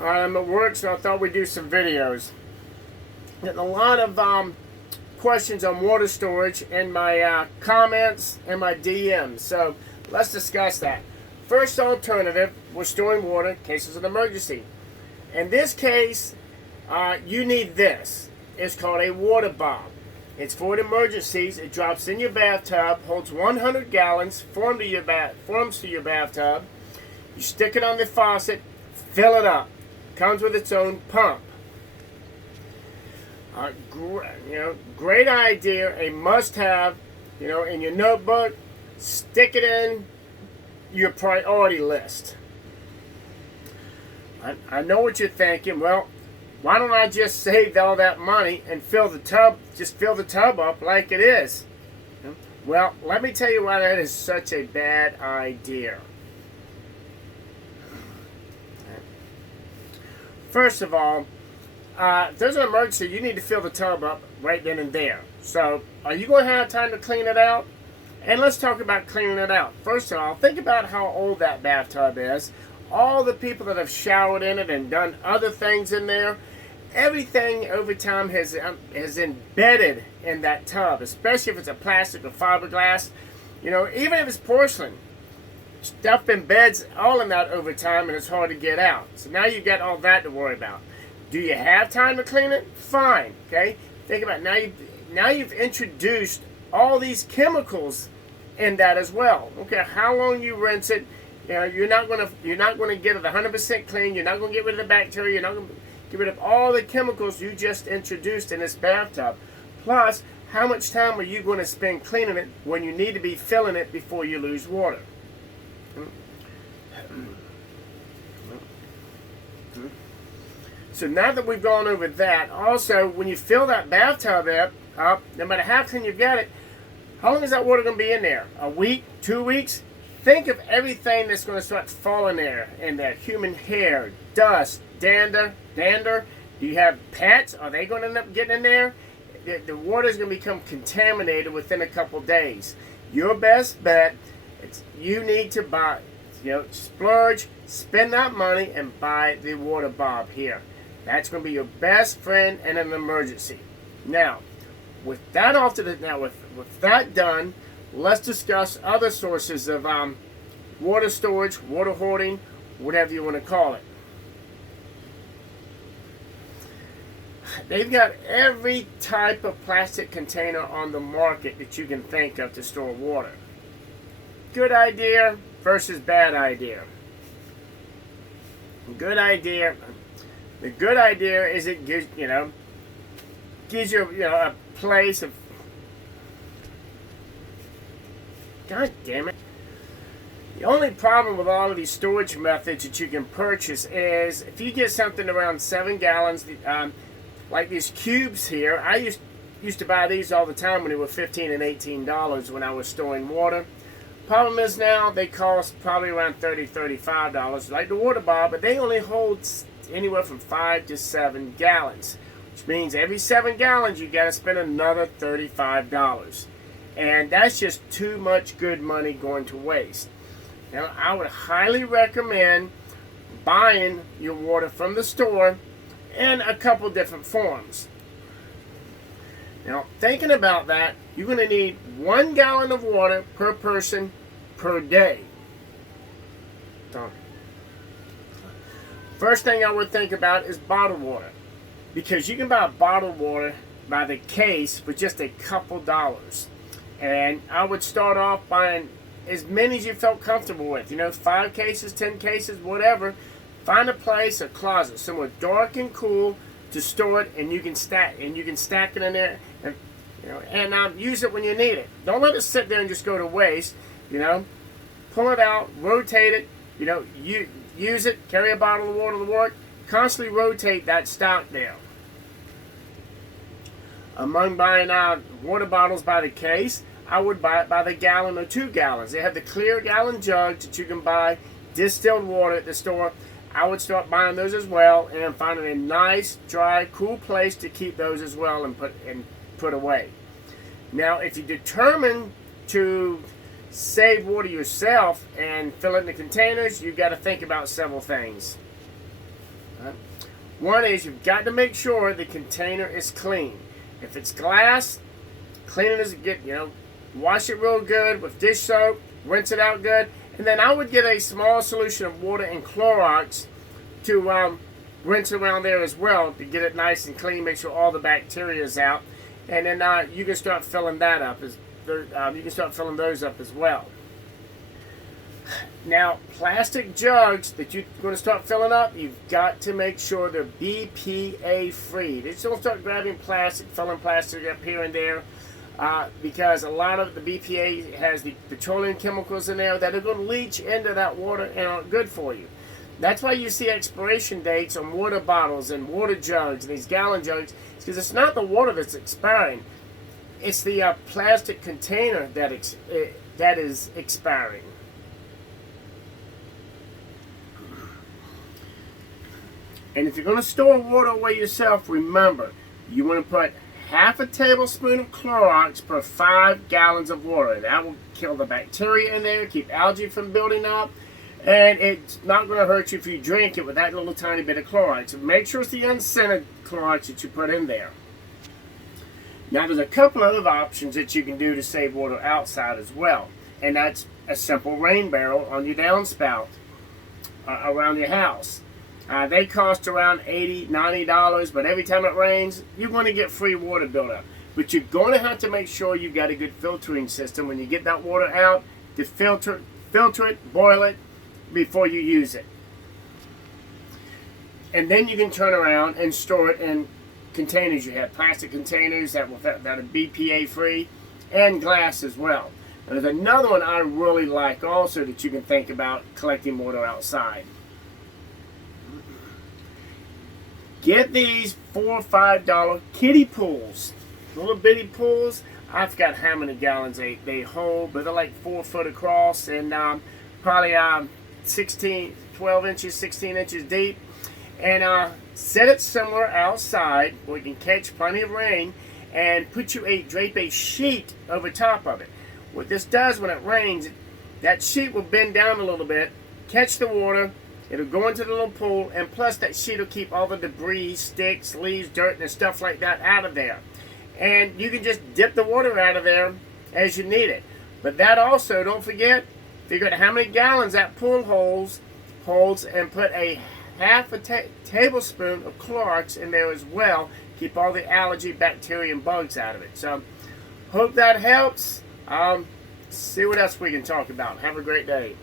I'm at work, so I thought we'd do some videos. Getting a lot of questions on water storage in my comments and my DMs. So let's discuss that. First alternative, we're storing water in cases of emergency. In this case, you need this. It's called a water bomb. It's for emergencies. It drops in your bathtub, holds 100 gallons, forms to your bathtub. You stick it on the faucet, fill it up. Comes with its own pump. Great idea, a must-have. In your notebook, stick it in your priority list. I know what you're thinking. Well, why don't I just save all that money and fill the tub up like it is? Well, let me tell you why that is such a bad idea. First of all, if there's an emergency, you need to fill the tub up right then and there. So, are you going to have time to clean it out? And let's talk about cleaning it out. First of all, think about how old that bathtub is. All the people that have showered in it and done other things in there, everything over time has embedded in that tub, especially if it's a plastic or fiberglass. Even if it's porcelain, stuff embeds all in that over time and it's hard to get out. So now you've got all that to worry about. Do you have time to clean it? Fine. Okay. Think about it. Now you've introduced all these chemicals in that as well. Okay. How long you rinse it? You're not going to get it 100% clean. You're not going to get rid of the bacteria. You're not going to get rid of all the chemicals you just introduced in this bathtub. Plus, how much time are you going to spend cleaning it when you need to be filling it before you lose water? So now that we've gone over that, also when you fill that bathtub up, no matter how clean you've got it, how long is that water going to be in there? A week? 2 weeks? Think of everything that's going to start falling in there. Human hair, dust, dander. Do you have pets? Are they going to end up getting in there? The water is going to become contaminated within a couple days. Your best bet, you need to buy, splurge, spend that money and buy the water bomb here. That's going to be your best friend in an emergency. Now, with that with that done, let's discuss other sources of water storage, water hoarding, whatever you want to call it. They've got every type of plastic container on the market that you can think of to store water. Good idea versus bad idea. Good idea. The good idea is it gives you a place of. God damn it. The only problem with all of these storage methods that you can purchase is if you get something around 7 gallons, like these cubes here. I used to buy these all the time when they were $15 and $18 when I was storing water. Problem is now they cost probably around $30, $35, like the water bomb, but they only hold anywhere from 5 to 7 gallons, which means every 7 gallons you got to spend another $35. And that's just too much good money going to waste. Now, I would highly recommend buying your water from the store in a couple different forms. Now, thinking about that, you're going to need 1 gallon of water per person per day. So, first thing I would think about is bottled water, because you can buy bottled water by the case for just a couple dollars. And I would start off buying as many as you felt comfortable with. 5 cases, 10 cases, whatever. Find a place, a closet, somewhere dark and cool to store it, and you can stack it in there, and use it when you need it. Don't let it sit there and just go to waste. Pull it out, rotate it. You use it, carry a bottle of water to work. Constantly rotate that stock there. Among buying water bottles by the case, I would buy it by the gallon or 2 gallons. They have the clear gallon jugs that you can buy distilled water at the store. I would start buying those as well and finding a nice, dry, cool place to keep those as well and put away. Now, if you determine to save water yourself and fill it in the containers, you've got to think about several things. Right? One is you've got to make sure the container is clean. If it's glass, clean it as it get, wash it real good with dish soap, rinse it out good, and then I would get a small solution of water and Clorox to rinse around there as well to get it nice and clean, make sure all the bacteria is out, and then you can start filling that up. You can start filling those up as well. Now, plastic jugs that you're going to start filling up, you've got to make sure they're BPA free. Just don't start grabbing plastic, filling plastic up here and there, because a lot of the BPA has the petroleum chemicals in there that are going to leach into that water and aren't good for you. That's why you see expiration dates on water bottles and water jugs and these gallon jugs, because it's not the water that's expiring. It's the plastic container that is expiring. And if you're going to store water away yourself, remember, you want to put half a tablespoon of Clorox per 5 gallons of water. And that will kill the bacteria in there, keep algae from building up, and it's not going to hurt you if you drink it with that little tiny bit of Clorox. So make sure it's the unscented Clorox that you put in there. Now, there's a couple other options that you can do to save water outside as well. And that's a simple rain barrel on your downspout around your house. They cost around $80, $90, but every time it rains, you're going to get free water buildup. But you're going to have to make sure you've got a good filtering system when you get that water out to filter it, boil it before you use it. And then you can turn around and store it in containers. You have plastic containers that are BPA free and glass as well. And there's another one I really like also that you can think about collecting water outside. Get these $4 or $5 kiddie pools, little bitty pools. I forgot how many gallons they hold, but they're like 4 foot across and probably 12 inches, 16 inches deep. And set it somewhere outside where you can catch plenty of rain, and drape a sheet over top of it. What this does when it rains, that sheet will bend down a little bit, catch the water. It'll go into the little pool, and plus that sheet will keep all the debris, sticks, leaves, dirt, and stuff like that out of there. And you can just dip the water out of there as you need it. But that also, don't forget, figure out how many gallons that pool holds, and put a half a tablespoon of Clorox in there as well. Keep all the allergy, bacteria, and bugs out of it. So, hope that helps. See what else we can talk about. Have a great day.